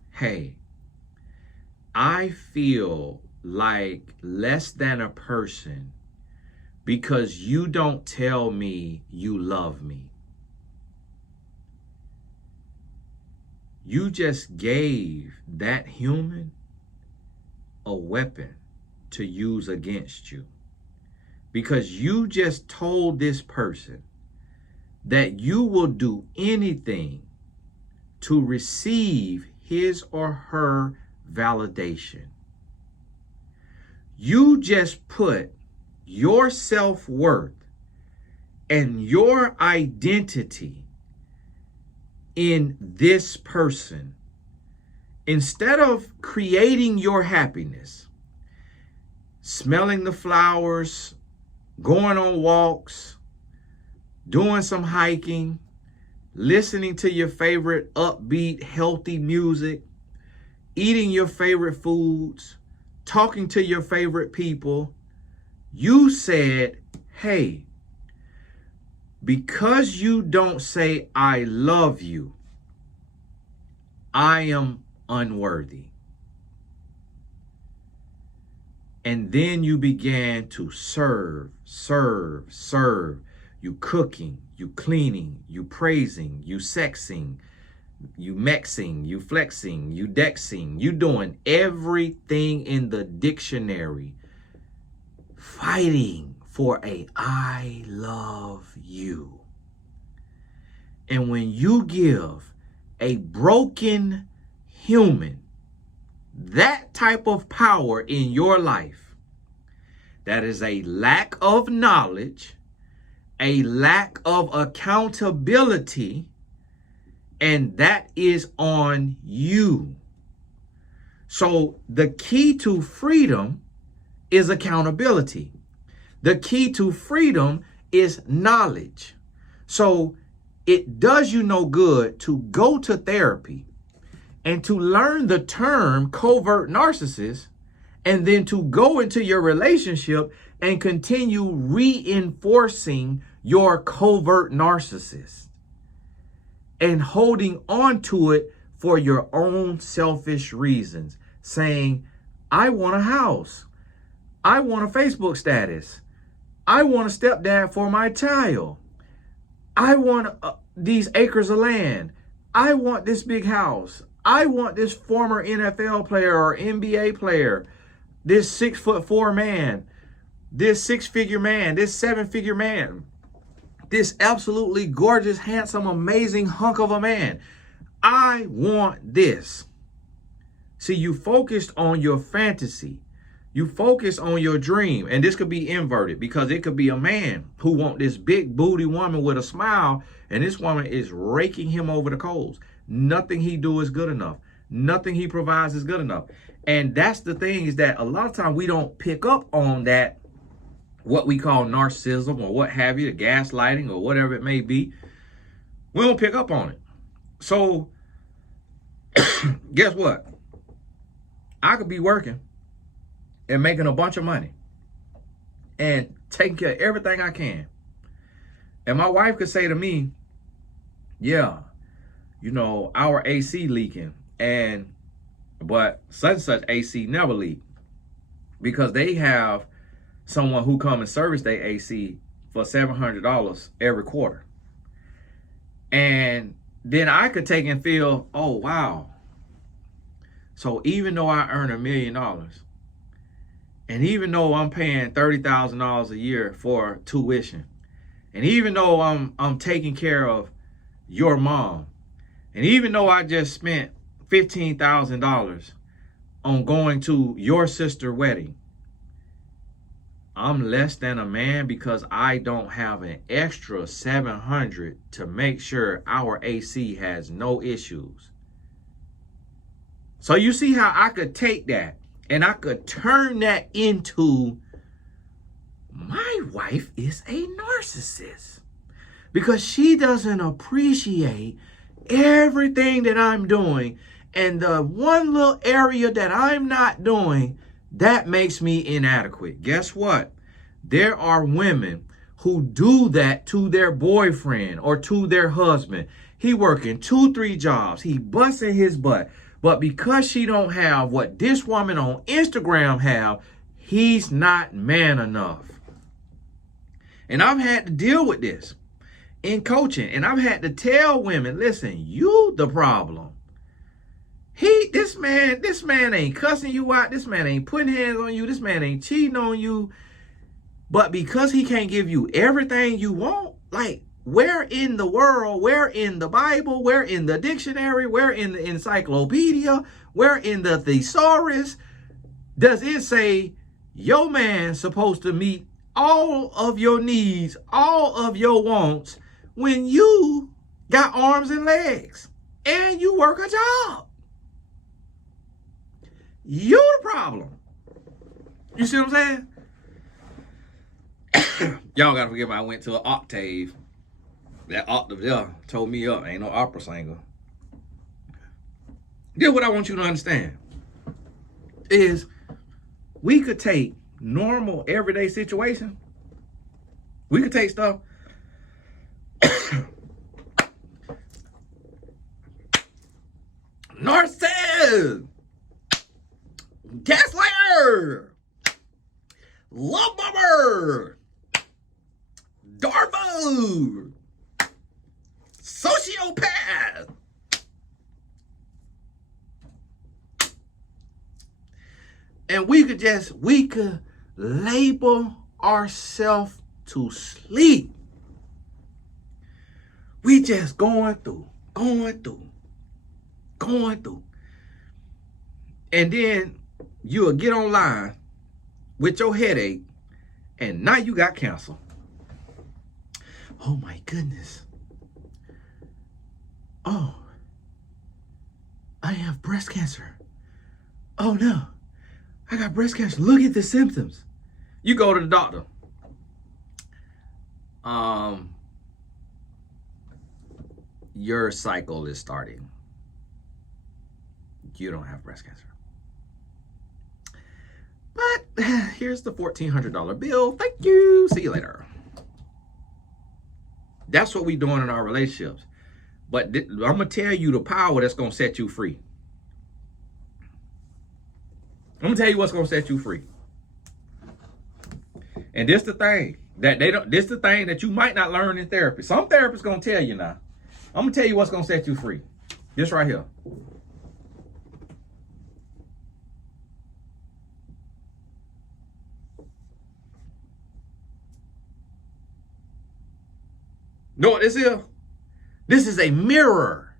hey, I feel like less than a person because you don't tell me you love me. You just gave that human a weapon to use against you, because you just told this person that you will do anything to receive his or her validation. You just put your self-worth and your identity in this person. Instead of creating your happiness, smelling the flowers, going on walks, doing some hiking, listening to your favorite upbeat, healthy music, eating your favorite foods, talking to your favorite people, you said, hey, because you don't say I love you, I am unworthy. And then you began to serve. You cooking, you cleaning, you praising, you sexing, you mexing, you flexing, you dexing, you doing everything in the dictionary, fighting for a I love you. And when you give a broken human that type of power in your life, that is a lack of knowledge, a lack of accountability, and that is on you. So the key to freedom is accountability. The key to freedom is knowledge. So it does you no good to go to therapy and to learn the term covert narcissist, and then to go into your relationship and continue reinforcing your covert narcissist and holding on to it for your own selfish reasons, saying, I want a house. I want a Facebook status. I want a stepdad for my child. I want these acres of land. I want this big house. I want this former NFL player or NBA player, this 6'4" man, this 6-figure man, this 7-figure man, this absolutely gorgeous, handsome, amazing hunk of a man. I want this. See, you focused on your fantasy. You focus on your dream. And this could be inverted, because it could be a man who wants this big booty woman with a smile, and this woman is raking him over the coals. Nothing he do is good enough. Nothing he provides is good enough. And that's the thing, is that a lot of times we don't pick up on that, what we call narcissism or what have you, the gaslighting or whatever it may be. We don't pick up on it. So guess what? I could be working and making a bunch of money and taking care of everything I can. And my wife could say to me, yeah, you know, our AC leaking, but such and such AC never leak, because they have someone who come and service their AC for $700 every quarter. And then I could take and feel, oh, wow. So even though I earn $1 million, and even though I'm paying $30,000 a year for tuition, and even though I'm taking care of your mom, and even though I just spent $15,000 on going to your sister's wedding. I'm less than a man because I don't have an extra $700 to make sure our AC has no issues. So you see how I could take that and I could turn that into, my wife is a narcissist because she doesn't appreciate everything that I'm doing, and the one little area that I'm not doing, that makes me inadequate. Guess what? There are women who do that to their boyfriend or to their husband. He working 2-3 jobs. He busting his butt. But because she don't have what this woman on Instagram have, he's not man enough. And I've had to deal with this in coaching. And I've had to tell women, listen, you the problem. This man ain't cussing you out. This man ain't putting hands on you. This man ain't cheating on you. But because he can't give you everything you want, like, where in the world, where in the Bible, where in the dictionary, where in the encyclopedia, where in the thesaurus does it say your man's supposed to meet all of your needs, all of your wants, when you got arms and legs and you work a job? You're the problem. You see what I'm saying? Y'all gotta forgive me. I went to an octave. That octave there told me up. Ain't no opera singer. Then what I want you to understand is we could take normal everyday situation. We could take stuff. Narcissist, gaslighter, love bomber, Darvo, sociopath. And we could label ourselves to sleep. We just going through. And then you'll get online with your headache, and now you got cancer. Oh my goodness. Oh, I have breast cancer. Oh no, I got breast cancer. Look at the symptoms. You go to the doctor. Your cycle is starting. You don't have breast cancer. But here's the $1,400 bill. Thank you. See you later. That's what we're doing in our relationships. But I'm going to tell you the power that's going to set you free. I'm going to tell you what's going to set you free. And this the thing that this the thing that you might not learn in therapy. Some therapists going to tell you now. I'm going to tell you what's going to set you free. This right here. Know what this is? This is a mirror.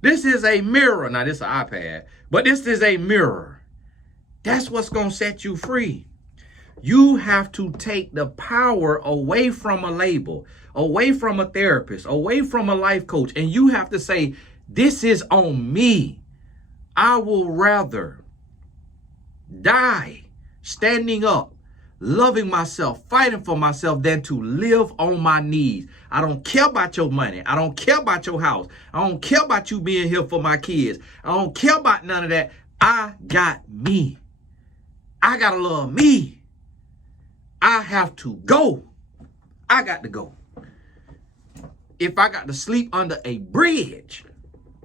This is a mirror. Now, this is an iPad, but this is a mirror. That's what's going to set you free. You have to take the power away from a label, away from a therapist, away from a life coach, and you have to say, this is on me. I will rather die standing up, loving myself, fighting for myself, than to live on my knees. I don't care about your money. I don't care about your house. I don't care about you being here for my kids. I don't care about none of that. I got me. I gotta love me. I have to go. I got to go. If I got to sleep under a bridge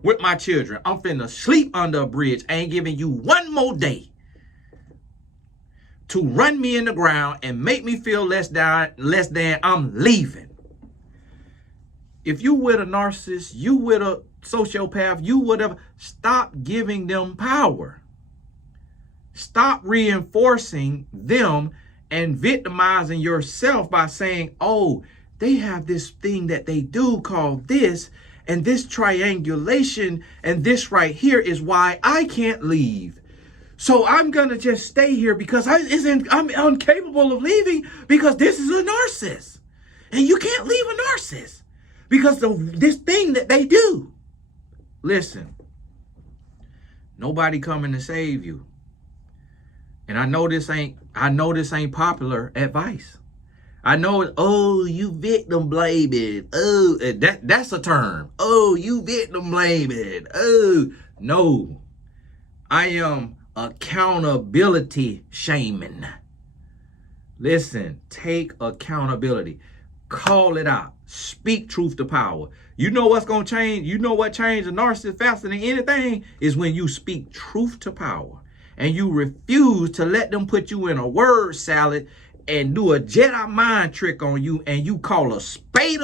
with my children, I'm finna sleep under a bridge. I ain't giving you one more day to run me in the ground and make me feel less than. I'm leaving. If you with a narcissist, you with a sociopath, you whatever, stop giving them power. Stop reinforcing them and victimizing yourself by saying, oh, they have this thing that they do called this, and this triangulation, and this right here is why I can't leave. So I'm gonna just stay here because I'm incapable of leaving because this is a narcissist. And you can't leave a narcissist because this thing that they do. Listen, nobody coming to save you. And I know this ain't popular advice. I know, oh, you victim blaming. Oh, that's a term. Oh, you victim blaming. Oh, no. I am accountability shaming. Listen, take accountability. Call it out. Speak truth to power. You know what's going to change? You know what changed a narcissist faster than anything is when you speak truth to power and you refuse to let them put you in a word salad and do a Jedi mind trick on you and you call a spade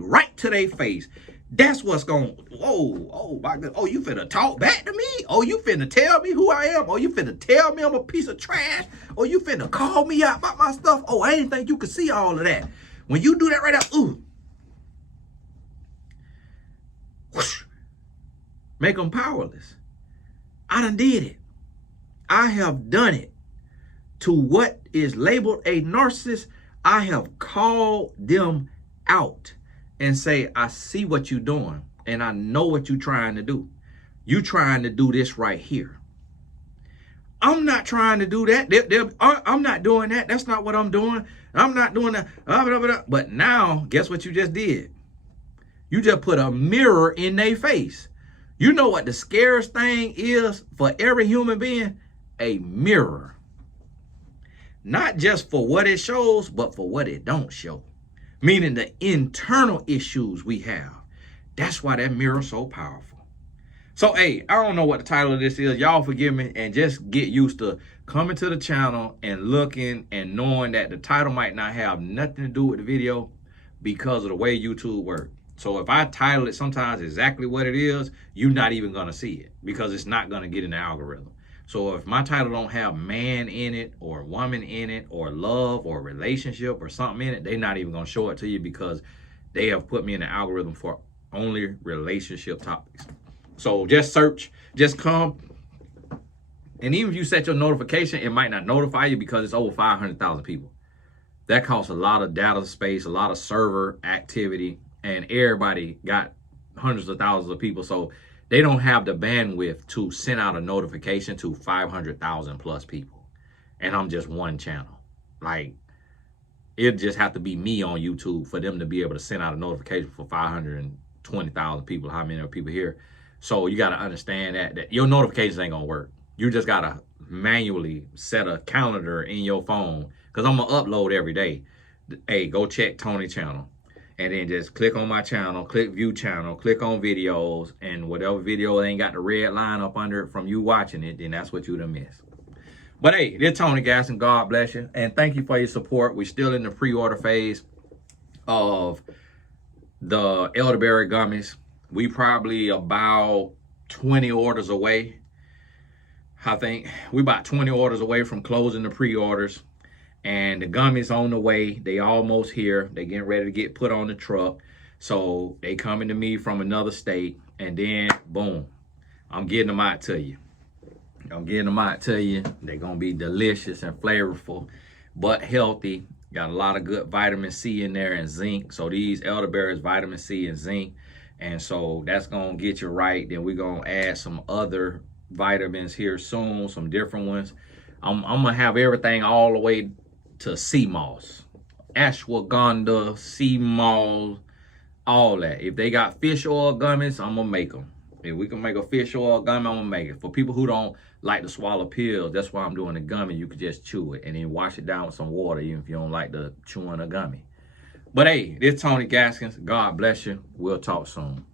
right to their face. That's what's going, oh my God. Oh, you finna talk back to me? Oh, you finna tell me who I am? Oh, you finna tell me I'm a piece of trash? Oh, you finna call me out about my stuff? Oh, I didn't think you could see all of that. When you do that right now, ooh. Whoosh, make them powerless. I done did it. I have done it. To what is labeled a narcissist, I have called them out and say, I see what you're doing and I know what you're trying to do. You trying to do this right here. I'm not trying to do that. I'm not doing that. That's not what I'm doing. I'm not doing that. But now, guess what you just did? You just put a mirror in their face. You know what the scariest thing is for every human being? A mirror. Not just for what it shows, but for what it don't show. Meaning the internal issues we have. That's why that mirror is so powerful. So, hey, I don't know what the title of this is. Y'all forgive me and just get used to coming to the channel and looking and knowing that the title might not have nothing to do with the video because of the way YouTube works. So if I title it sometimes exactly what it is, you're not even going to see it because it's not going to get in the algorithm. So if my title don't have man in it or woman in it or love or relationship or something in it, they're not even going to show it to you because they have put me in the algorithm for only relationship topics. So just search, just come. And even if you set your notification, it might not notify you because it's over 500,000 people. That costs a lot of data space, a lot of server activity, and everybody got hundreds of thousands of people. So they don't have the bandwidth to send out a notification to 500,000 plus people. And I'm just one channel. Like, it just have to be me on YouTube for them to be able to send out a notification for 520,000 people, how many are people here. So you got to understand that your notifications ain't going to work. You just got to manually set a calendar in your phone because I'm going to upload every day. Hey, go check Tony channel. And then just click on my channel, click view channel, click on videos, and whatever video ain't got the red line up under it from you watching it, then that's what you done missed. But hey, this Tony Gaston, God bless you. And thank you for your support. We're still in the pre-order phase of the elderberry gummies. We probably about 20 orders away. I think we about 20 orders away from closing the pre-orders. And the gummies on the way. They almost here. They getting ready to get put on the truck. So they coming to me from another state. And then, boom, I'm getting them out to you. I'm getting them out to you. They're going to be delicious and flavorful, but healthy. Got a lot of good vitamin C in there and zinc. So these elderberries, vitamin C and zinc. And so that's going to get you right. Then we're going to add some other vitamins here soon, some different ones. I'm going to have everything all the way to sea moss, ashwagandha, sea moss, all that. If they got fish oil gummies, I'm gonna make them. If we can make a fish oil gummy, I'm gonna make it. For people who don't like to swallow pills, that's why I'm doing a gummy. You could just chew it and then wash it down with some water, even if you don't like the chewing a gummy. But hey, this is Tony Gaskins. God bless you. We'll talk soon.